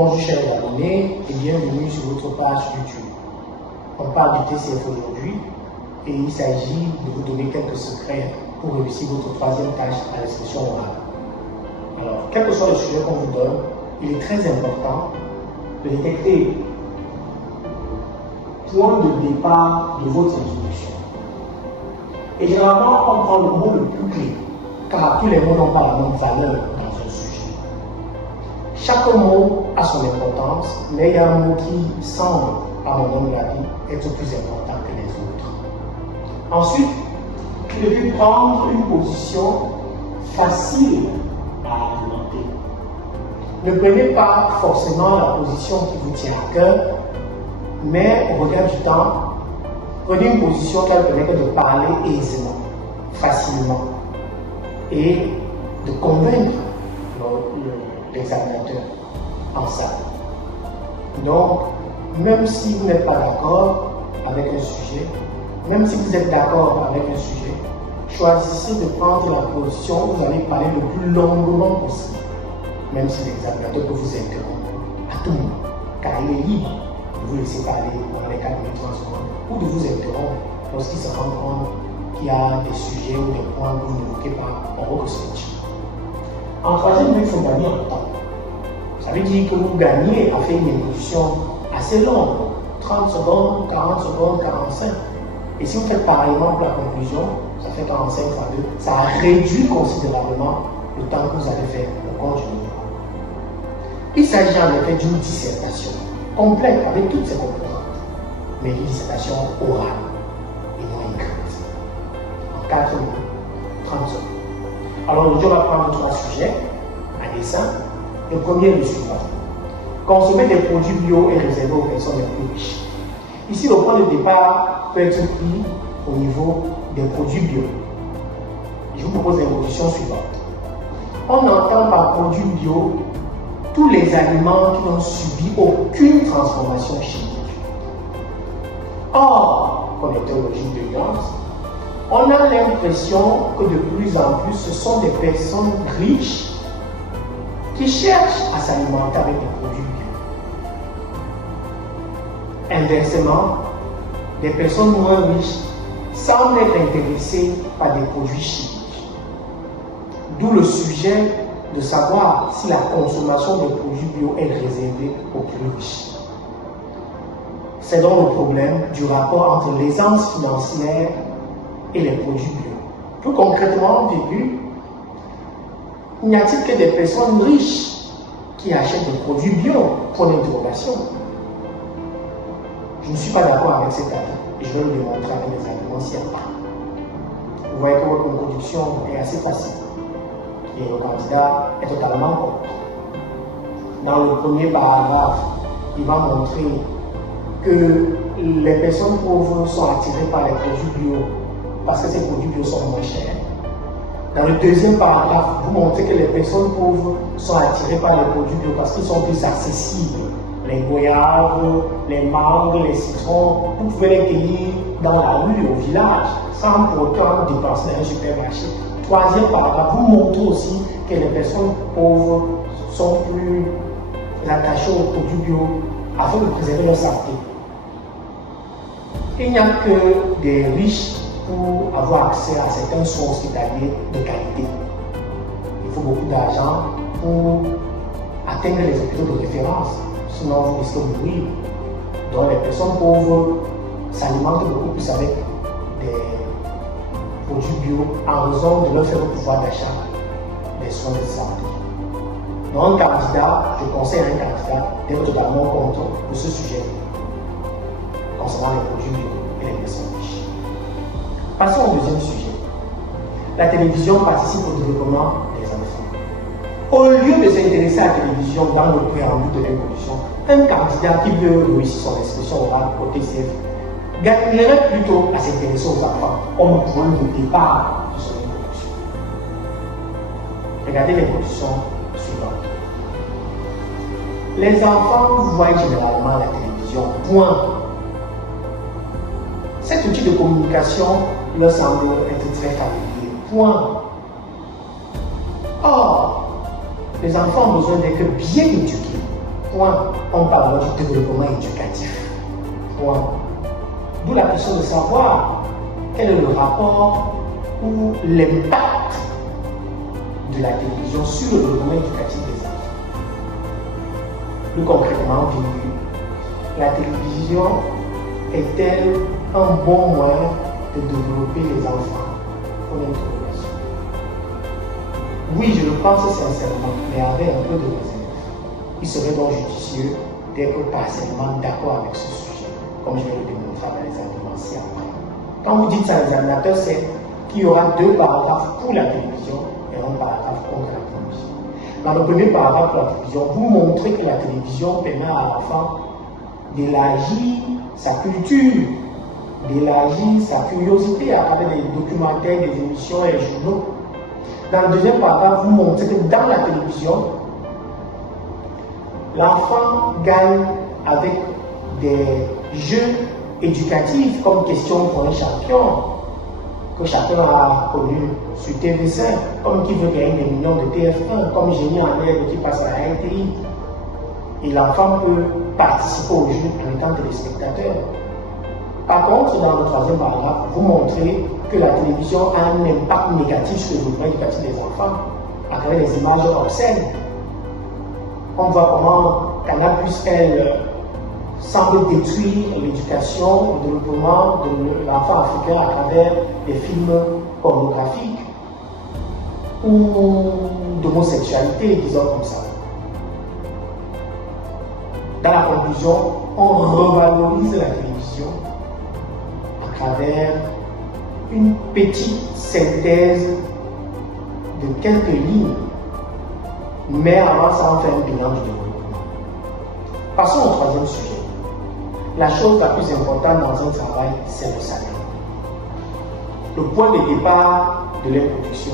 Bonjour chers abonnés et bienvenue sur votre page YouTube. On parle du TCF aujourd'hui et il s'agit de vous donner quelques secrets pour réussir votre troisième tâche à l'expression orale. Alors, quel que soit le sujet qu'on vous donne, il est très important de détecter le point de départ de votre introduction. Et généralement, on prend le mot le plus clé, car tous les mots n'ont pas la même valeur dans un sujet. Chaque mot a son importance, mais il y a un mot qui semble, à mon avis, être plus important que les autres. Ensuite, vous devez prendre une position facile à argumenter. Ne prenez pas forcément la position qui vous tient à cœur, mais au regard du temps, prenez une position qui va permettre de parler aisément, facilement et de convaincre l'examinateur en salle. Donc, même si vous n'êtes pas d'accord avec un sujet, même si vous êtes d'accord avec un sujet, choisissez de prendre la position où vous allez parler le plus longuement possible, même si l'examinateur peut vous interrompre à tout moment, car il est libre de vous laisser parler pendant les 4 minutes 30 secondes ou de vous interrompre lorsqu'il se rend compte qu'il y a des sujets ou des points que vous n'évoquez pas en haut de switch. En troisième lieu, il faut gagner en temps. Ça veut dire que vous gagnez à faire une introduction assez longue, 30 secondes, 40 secondes, 45. Et si vous faites pareillement pour la conclusion, ça fait 45 fois 2, ça réduit considérablement le temps que vous allez faire au compte du niveau. Il s'agit en effet d'une dissertation complète avec toutes ses composantes, mais une dissertation orale et non écrite. En 4 minutes, 30 secondes. Alors aujourd'hui, on va prendre 3 sujets à dessin. Le premier est le suivant. Consommer des produits bio est réservé aux personnes les plus riches. Ici, le point de départ peut être pris au niveau des produits bio. Je vous propose l'introduction suivante. On entend par produits bio tous les aliments qui n'ont subi aucune transformation chimique. Or, comme est logique de nuance, on a l'impression que de plus en plus, ce sont des personnes riches qui cherchent à s'alimenter avec des produits bio. Inversement, des personnes moins riches semblent être intéressées par des produits chimiques. D'où le sujet de savoir si la consommation de produits bio est réservée aux plus riches. C'est donc le problème du rapport entre l'aisance financière et les produits bio. Plus concrètement, n'y a-t-il que des personnes riches qui achètent des produits bio? Pour l'interrogation. Je ne suis pas d'accord avec cet avis et je vais le démontrer avec des arguments s'il n'y a pas. Vous voyez que votre introduction est assez facile et le candidat est totalement contre. Dans le premier paragraphe, il va montrer que les personnes pauvres sont attirées par les produits bio parce que ces produits bio sont moins chers. Dans le deuxième paragraphe, vous montrez que les personnes pauvres sont attirées par les produits bio parce qu'ils sont plus accessibles. Les goyaves, les mangues, les citrons, vous pouvez les cueillir dans la rue, au village, sans pour autant dépenser dans un supermarché. Troisième paragraphe, vous montrez aussi que les personnes pauvres sont plus attachées aux produits bio afin de préserver leur santé. Il n'y a que des riches pour avoir accès à certaines sources hospitalières de qualité. Il faut beaucoup d'argent pour atteindre les hôpitaux de référence, sinon vous risquez de mourir. Donc les personnes pauvres s'alimentent beaucoup plus avec des produits bio en raison de leur faible pouvoir d'achat des soins de santé. Donc un candidat, je conseille à un candidat d'être totalement contre de ce sujet concernant les produits bio et les personnes riches. Passons au deuxième sujet. La télévision participe au développement des enfants. Au lieu de s'intéresser à la télévision dans le préambule de l'introduction, un candidat qui veut réussir son expression orale au TCF gagnerait plutôt à s'intéresser aux enfants comme point de départ de son introduction. Regardez l'introduction suivante. Les enfants voient généralement la télévision. Point. Cet outil de communication leur semble être très familier. Point. Or, les enfants ont besoin d'être bien éduqués Point. On parlera du développement éducatif. Point. D'où la question de savoir quel est le rapport ou l'impact de la télévision sur le développement éducatif des enfants. Plus concrètement, la télévision est-elle un bon moyen de développer les enfants? Pour l'interrogation. Oui, je le pense sincèrement, mais avec un peu de réserve. Il serait donc judicieux d'être partiellement d'accord avec ce sujet, comme je vais le démontrer avec les arguments ci-après. Quand vous dites ça à l'examinateur, c'est qu'il y aura 2 paragraphes pour la télévision et un paragraphe contre la télévision. Dans le premier paragraphe pour la télévision, vous montrez que la télévision permet à l'enfant d'élargir sa culture, d'élargir sa curiosité à travers des documentaires, des émissions et des journaux. Dans le deuxième paragraphe, vous montrez que dans la télévision, l'enfant gagne avec des jeux éducatifs comme Question pour un champion, que chacun a connu sur TV5, comme Qui veut gagner des millions de TF1, comme Génie en herbe qui passe à la RTI. Et l'enfant peut participer au jeu en étant téléspectateur. Par contre, dans le troisième paragraphe, vous montrez que la télévision a un impact négatif sur le développement éducatif des enfants à travers les images obscènes. On voit comment Canal+, elle, semble détruire l'éducation, le développement de l'enfant africain à travers des films pornographiques ou d'homosexualité, disons comme ça. Dans la conclusion, on revalorise la télévision à travers une petite synthèse de quelques lignes, mais avant ça, on fait un bilan du développement. Passons au troisième sujet. La chose la plus importante dans un travail, c'est le salaire. Le point de départ de l'introduction,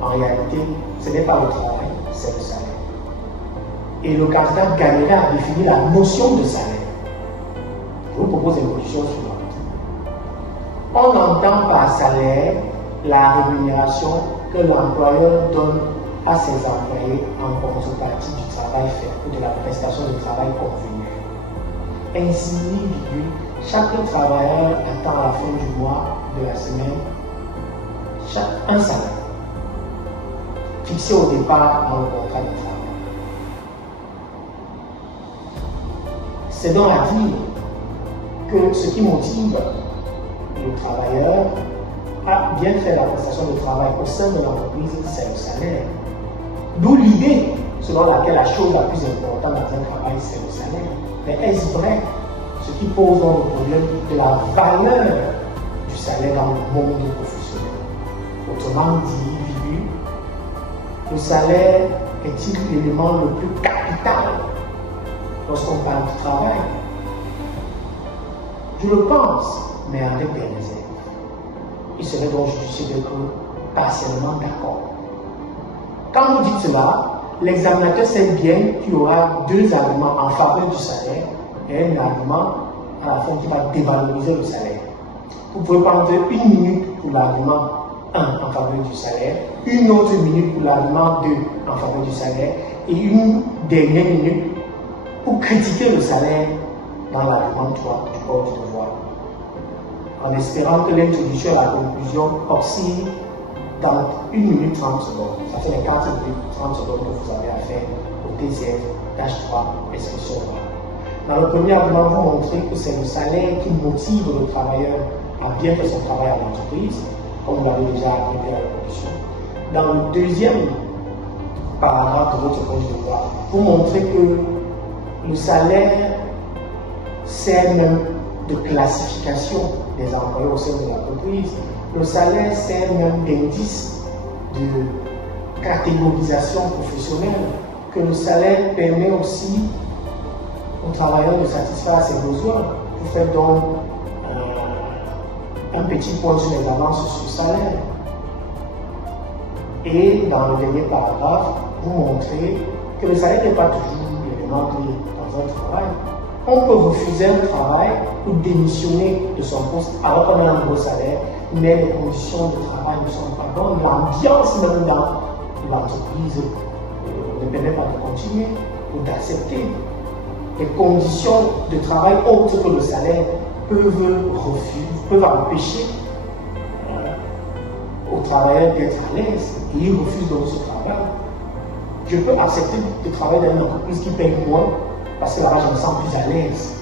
en réalité, ce n'est pas le travail, c'est le salaire. Et le candidat gagnerait à définir la notion de salaire. Je vous propose une position suivante. On entend par salaire la rémunération que l'employeur donne à ses employés en contrepartie du travail fait ou de la prestation de travail convenue. Ainsi, chaque travailleur attend à la fin du mois, de la semaine, un salaire fixé au départ dans le contrat de travail. C'est donc à dire que ce qui motive le travailleur à bien faire la prestation de travail au sein de l'entreprise, c'est le salaire. D'où l'idée selon laquelle la chose la plus importante dans un travail, c'est le salaire. Mais est-ce vrai? Ce qui pose donc le problème de la valeur du salaire dans le monde professionnel. Autrement dit, le salaire est-il l'élément le plus capital lorsqu'on parle du travail? Je le pense, mais avec des réserves. Il serait donc judicieux d'être partiellement d'accord. Quand vous dites cela, l'examinateur sait bien qu'il y aura 2 arguments en faveur du salaire et un argument à la fin qui va dévaloriser le salaire. Vous pouvez prendre 1 minute pour l'argument 1 en faveur du salaire, une autre minute pour l'argument 2 en faveur du salaire et une dernière minute pour critiquer le salaire dans l'argument 3 du corps du devoir. En espérant que l'introduction à la conclusion oscille dans 1 minute 30 secondes. Ça fait les 4 minutes 30 secondes que vous avez à faire au TCF, tâche 3, expression orale. Dans le premier argument, vous montrez que c'est le salaire qui motive le travailleur à bien faire son travail à l'entreprise, comme vous l'avez déjà appris à l'introduction. Dans le deuxième paragraphe de votre projet de loi, vous montrez que le salaire sert même de classification des employés au sein de l'entreprise. Le salaire sert même d'indice de catégorisation professionnelle, que le salaire permet aussi aux travailleurs de satisfaire ses besoins. Vous faites donc un petit point sur les avances sur le salaire. Et dans le dernier paragraphe, vous montrez que le salaire n'est pas toujours l'élément clé dans un travail. On peut refuser un travail ou démissionner de son poste alors qu'on a un gros salaire, mais les conditions de travail ne sont pas bonnes. L'ambiance même dans l'entreprise ne permet pas de continuer ou d'accepter. les conditions de travail autres que le salaire peuvent empêcher aux travailleurs d'être à l'aise et ils refusent donc ce travail. Je peux accepter de travailler dans une entreprise qui paye moins parce que là-bas je me sens plus à l'aise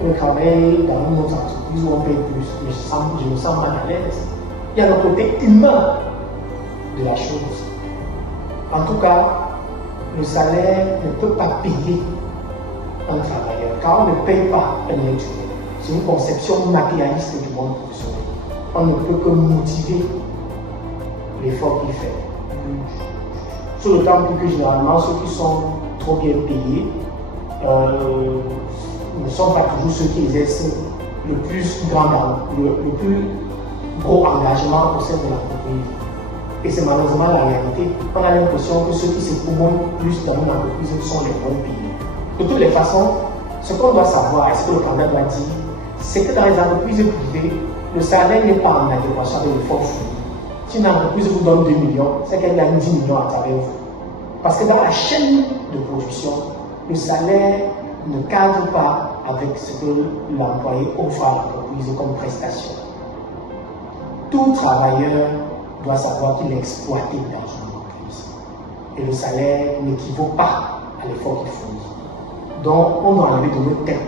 que de travailler dans une autre entreprise où on paye plus. Je me sens mal à l'aise. Il y a le côté humain de la chose. En tout cas, le salaire ne peut pas payer un travailleur car on ne paye pas un être humain. C'est une conception matérialiste du monde professionnel. On ne peut que motiver l'effort qu'il fait. Sur le temps plus généralement, ceux qui sont trop bien payés ne sont pas toujours ceux qui exercent le plus gros engagement au sein de l'entreprise. Et c'est malheureusement la réalité. On a l'impression que ceux qui se promouvent plus dans une entreprise sont les moins payés. De toutes les façons, ce qu'on doit savoir, et ce que le candidat doit dire, c'est que dans les entreprises privées, le salaire n'est pas en adéquation avec l'effort fourni. Si une entreprise vous donne 2 millions, c'est qu'elle gagne 10 millions à travers vous. Parce que dans la chaîne de production, le salaire ne cadre pas avec ce que l'employé offre à l'entreprise comme prestation. Tout travailleur doit savoir qu'il est exploité dans une entreprise. Et le salaire n'équivaut pas à l'effort qu'il fournit. Donc, on doit enlever de notre tête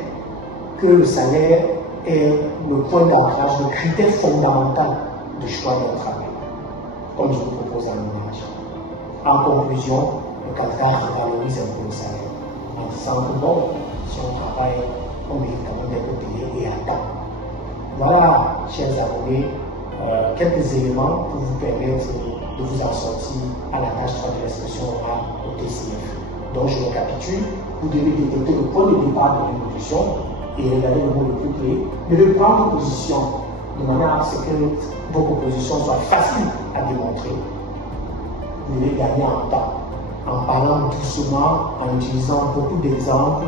que le salaire est le point d'ancrage, le critère fondamental de choix d'un travail, comme je vous propose un image. En conclusion, le candidat revalorise un peu le salaire en disant que bon, si on travaille, on mérite quand même d'être payé et à temps. Voilà, chers abonnés, quelques éléments pour vous permettre de vous en sortir à la tâche de l'expression orale au TCF. Donc je récapitule, vous devez détecter le point de départ de l'évolution et regarder le mot le plus clé, mais de prendre position de manière à ce que vos propositions soient faciles à démontrer. Vous devez gagner en temps, en parlant doucement, en utilisant beaucoup d'exemples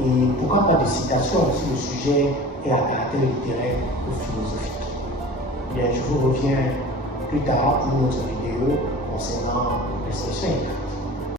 et pourquoi pas de citations si le sujet est à caractère littéraire ou philosophique. Bien, je vous reviens plus tard pour une autre vidéo concernant l'expression.